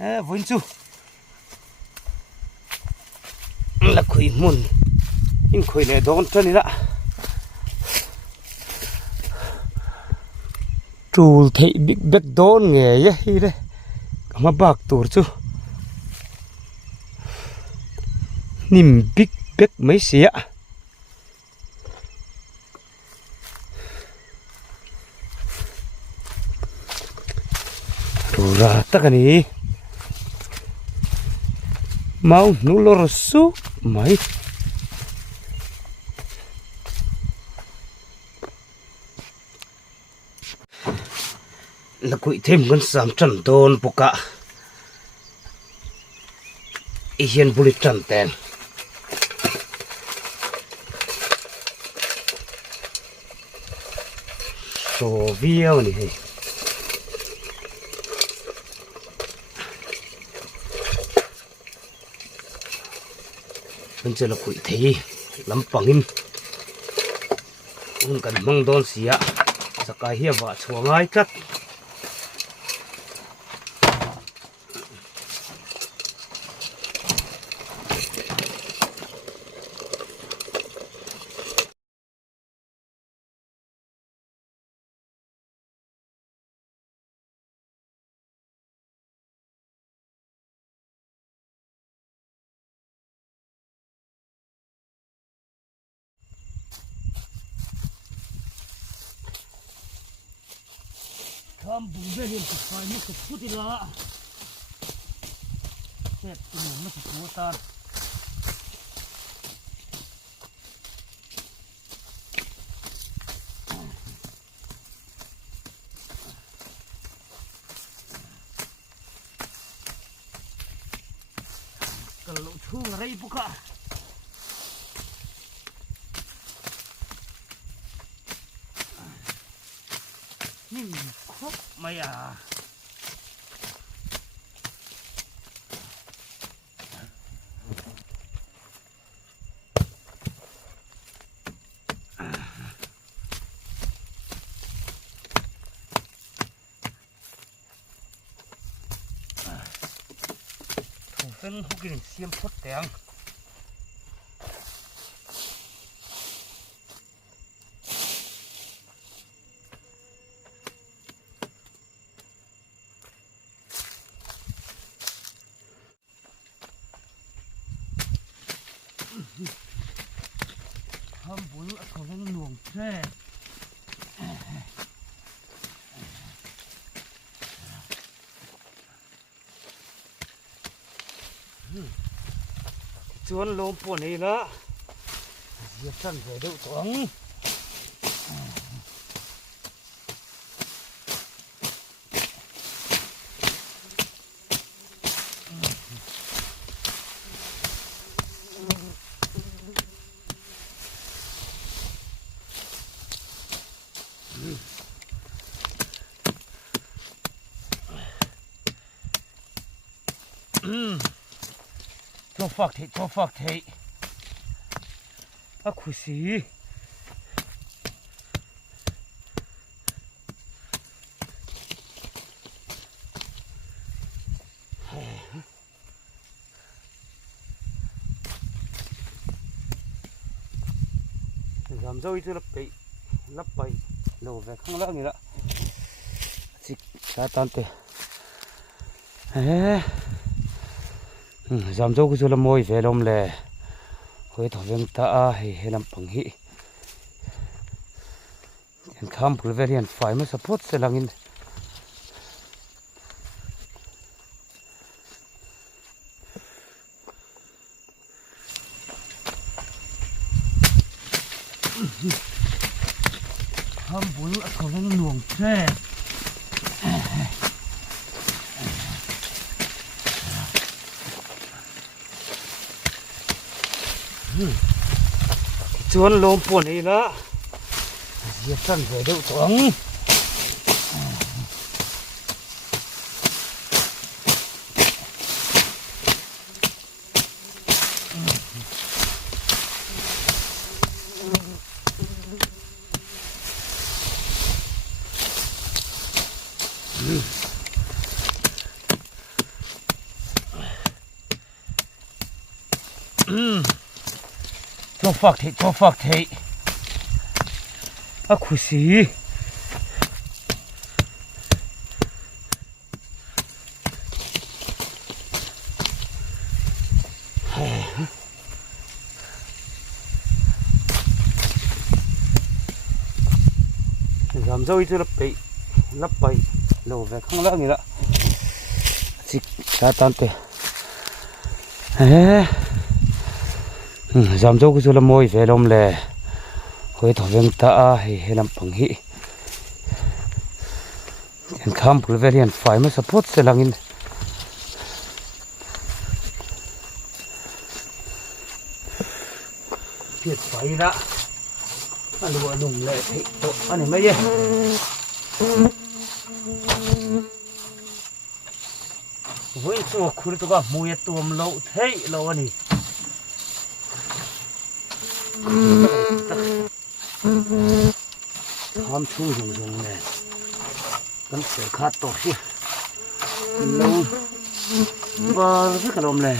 vốn chú là khơi mồn in khơi này đón cho nên đã trù thị bị bét đón nghề ấy hi đấy mà bạc tuổi chú nimm big bét mấy xía rồi ra tất cả này mau nụ lor su mấy là quỷ thêm con sám trần tôn bốc cả hiền bùi trần tên số video này bây giờ là quỷ thế lắm bằng in không cần mong đón xía sẽ cái hiệp vợ xuống ngay cắt tham bùn về hiện thực phải như cái phút đi lá xét từ mình nó phải cố tan kalau chung ray buka nih kok maya thủ phân hút cái xiêm phốt tiếng tham bún ở cầu lên luồng tre chuồn lôm buồn này nữa diệt chân về đậu xuống cho phật thế à khủy xí giảm dâu chứ lấp bậy đầu về không lỡ gì nữa chỉ ra tan từ giảm dâu cái chỗ là môi về lom lề hơi thổi vang ta hay làm bằng hị hiện tham bùi về hiện phải mới support sẽ làm in tham bùi ở thổi vang luồng tre chuồn lôm buồn này nữa diệt chân về đậu xuống cho phạc thế à khu xí giảm dâu cho lấp bậy lầu về không lỡ gì đó chỉ ta tan tuyệt giảm dâu cái chỗ là môi về lom lè hồi thọ viên ta hay làm bằng hị anh khám bùi về liền phải mới support sẽ làm in thiệt phải đã anh đùa nùng lệ thị độ anh này mấy gì với chỗ khu đó có mùi tôm lâu thế lâu anh này tham chung dùng nè vẫn sẽ khát tổ xí lâu và rất là lồm nè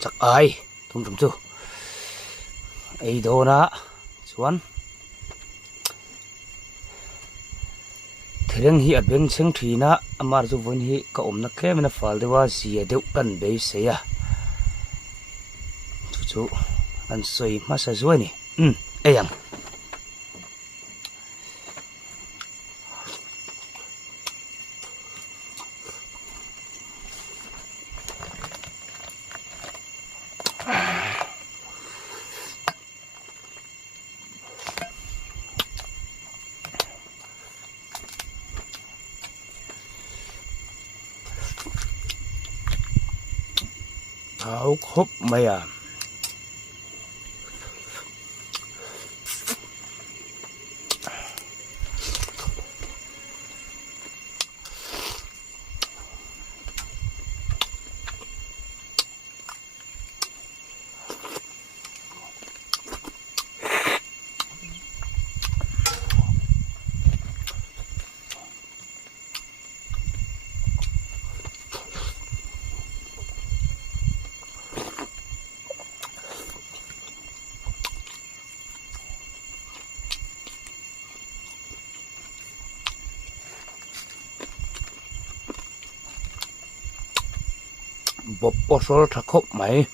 chắc ai thùng chú ấy đồ đó xuống thế hi ở bên sinh thủy na amar chú vốn hi cả na khe mình phải đi qua gì đều cần đấy sẽ à chú ăn xoay masa rồi nè ấy à tháo khúc mày à bột bò sôi thật khúc mày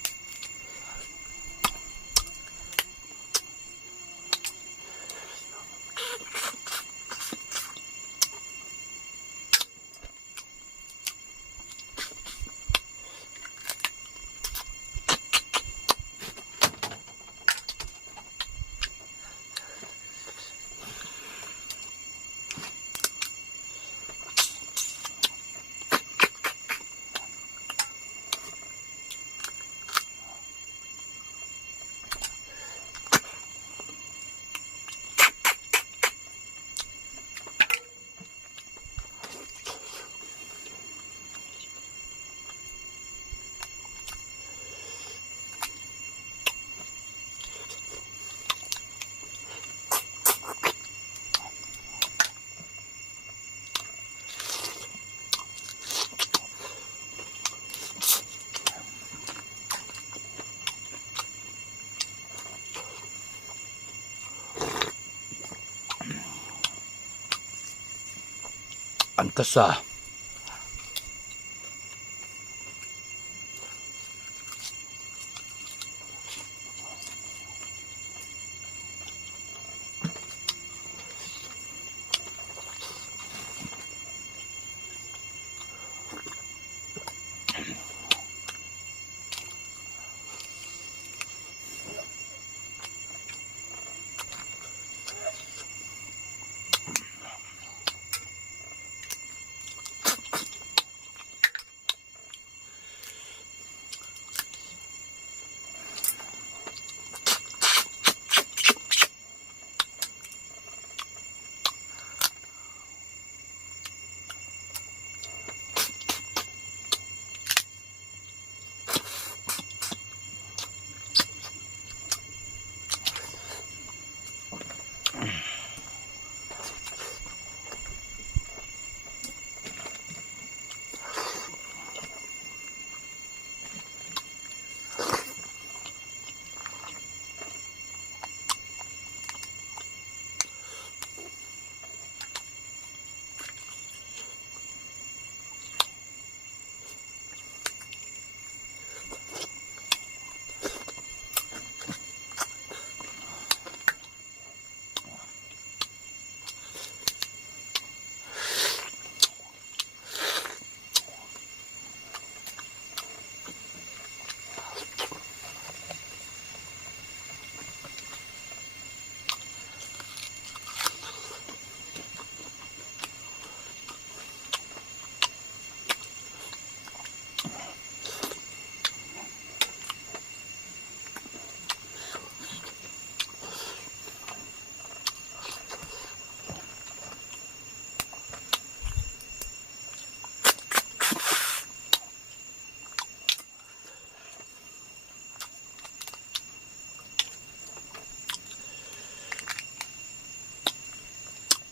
ăn cá sa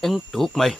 anh tuốt mày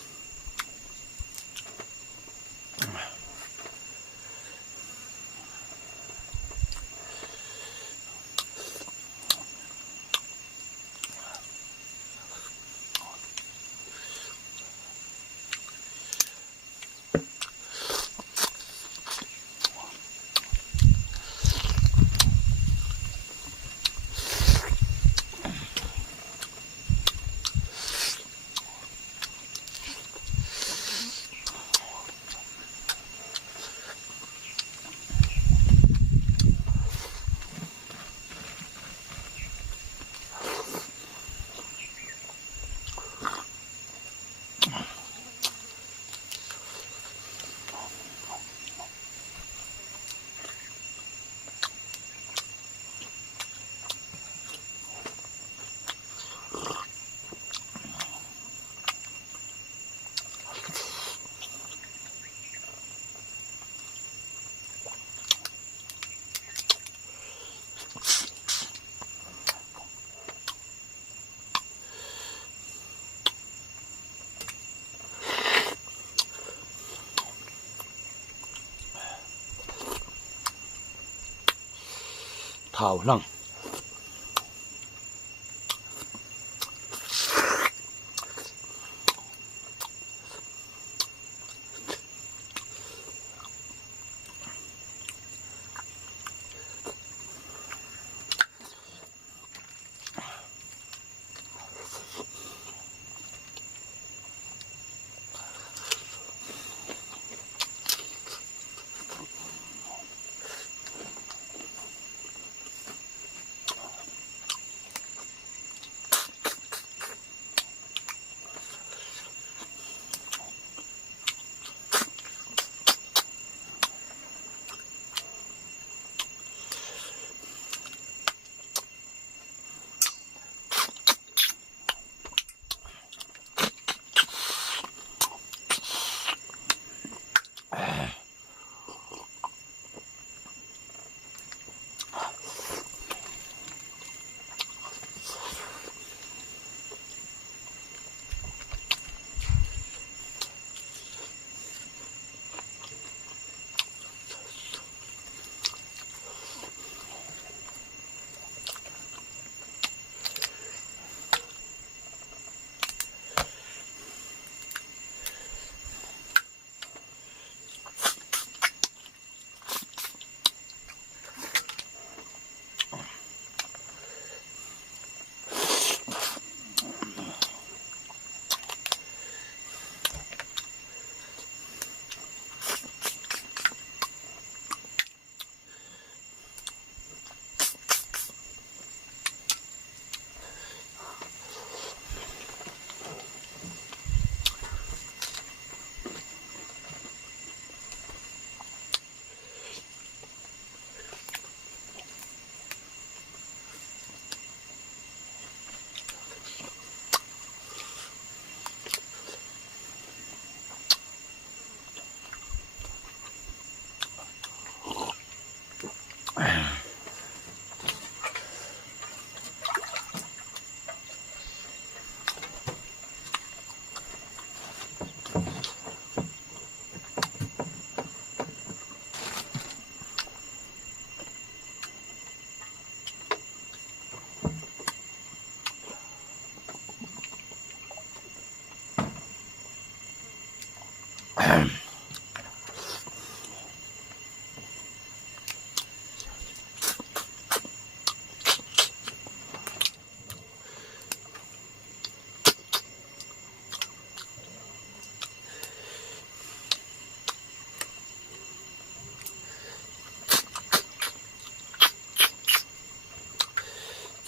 thảo lăng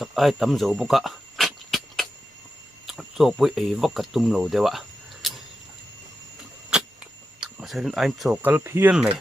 chắc ai tắm dầu bốc cả chọc với ấy vắt cả tum lầu đấy ạ mà sao đến anh chọc cái phiên này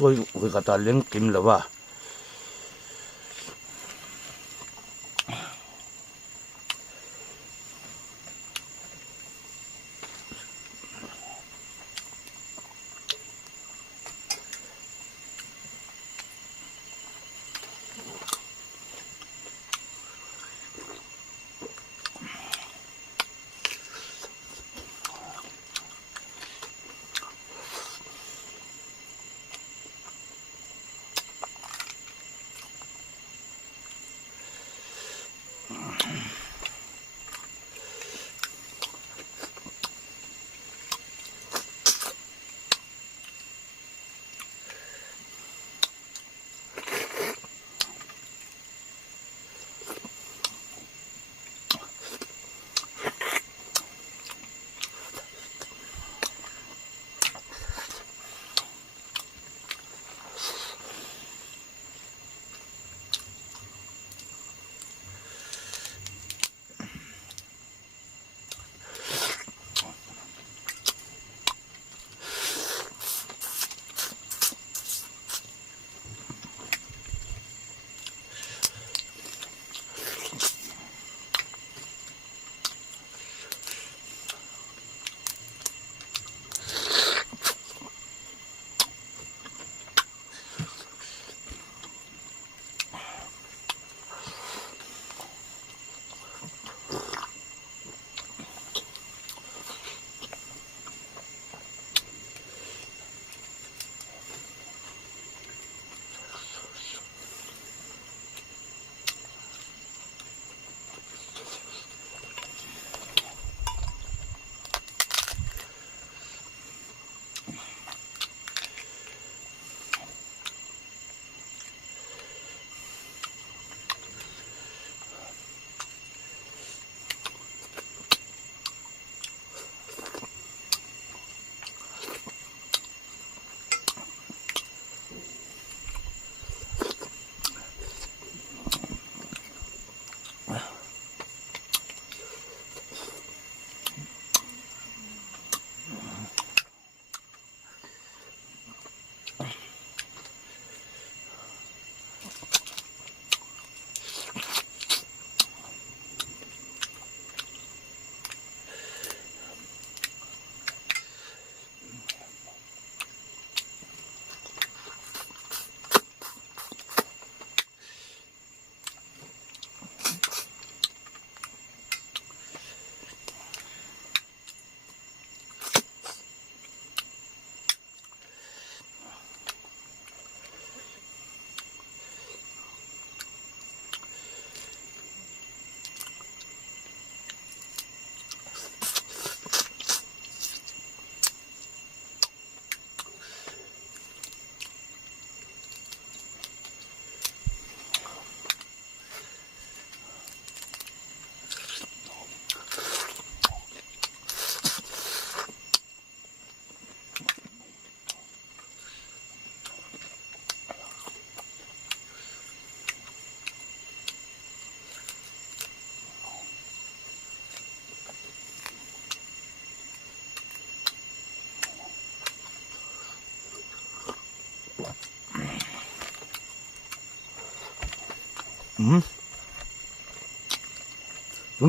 trôi với cả ta lên kim là va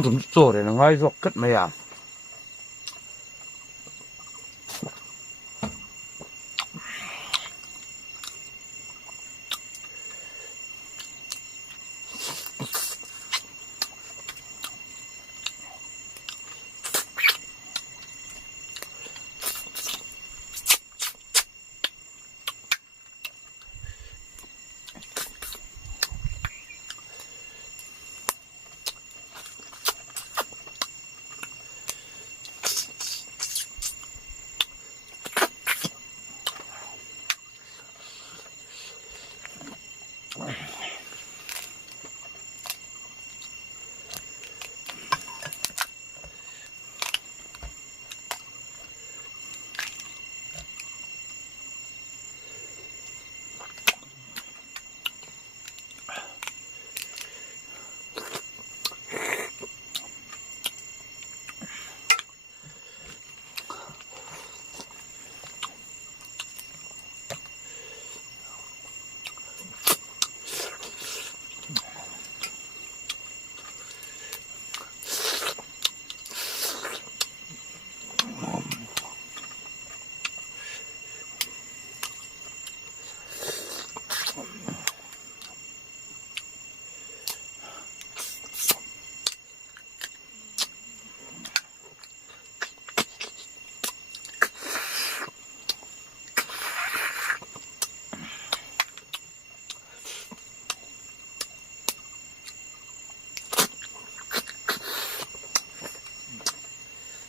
chúng chỗ này là ngay ruột cất mày à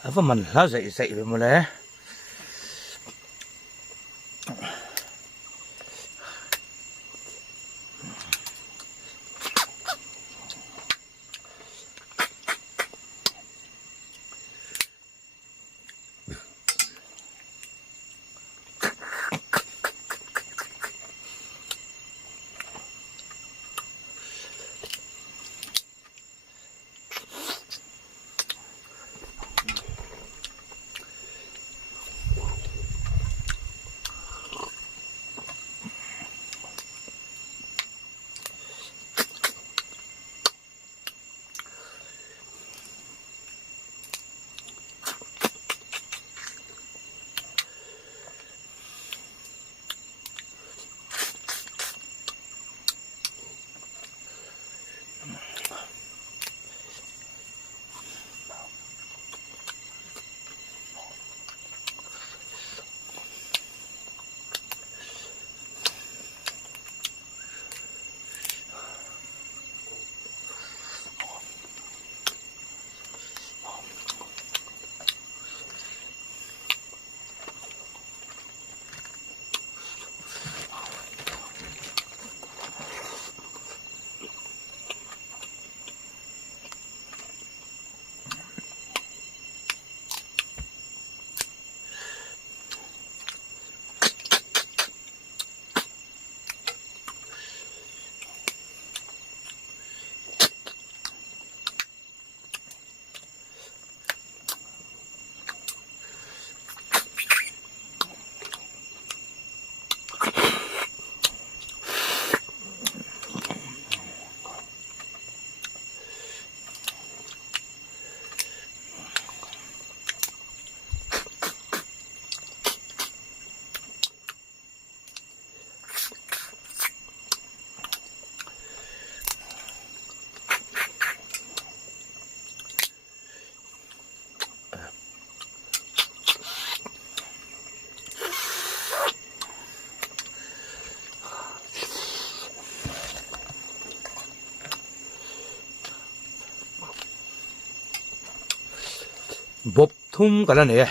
ว่ามันละใส่ไปหมดเลยบบทุ่มกันแล้วเนี่ย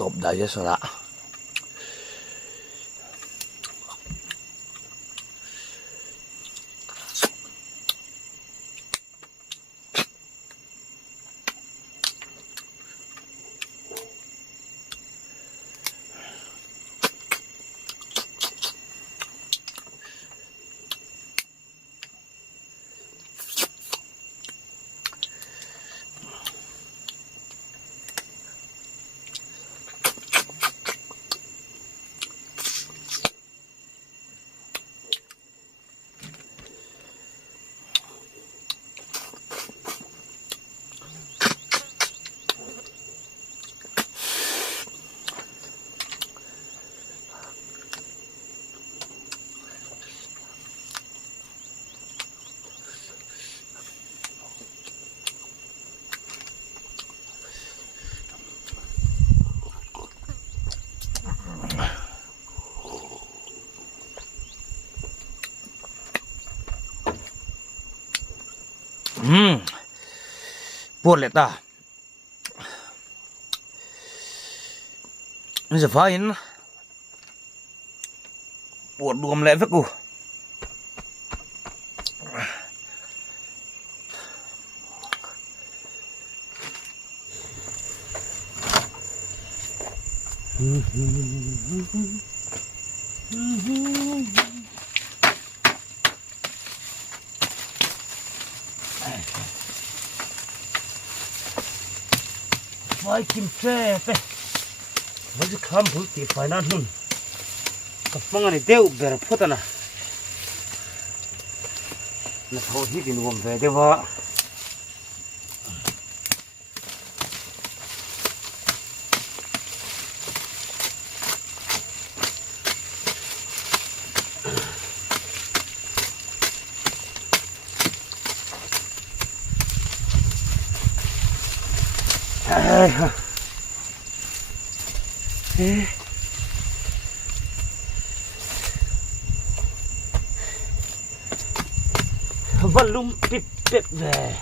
ตบได้เยอะสุดละ ปวดเลยตานี่จะฟ้าเห็นปวดรวมเลยสักกูไฟกินแซ่ไปมันจะข้ามพื้นที่ไฟนั่นนู่นกับฟังอันนี้เดี๋ยวเบรพุทธนะน่าเท่าที่ดินวมไปเดี๋ยวว่าวันลุ่มปิดเป็ดเลย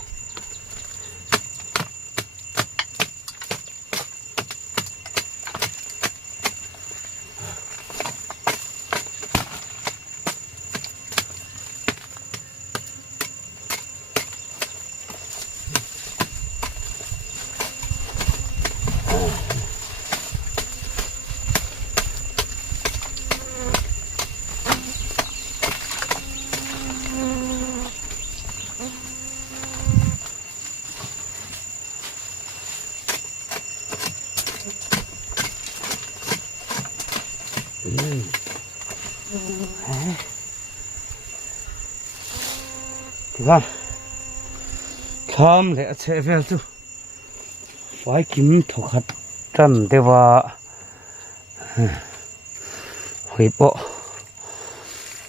ที่บ้านทำเลยเชฟเฟลตูไฟกิมถูกขัดจันเดี๋ยวว่าหอยโป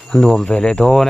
มันรวมไปเลยโดน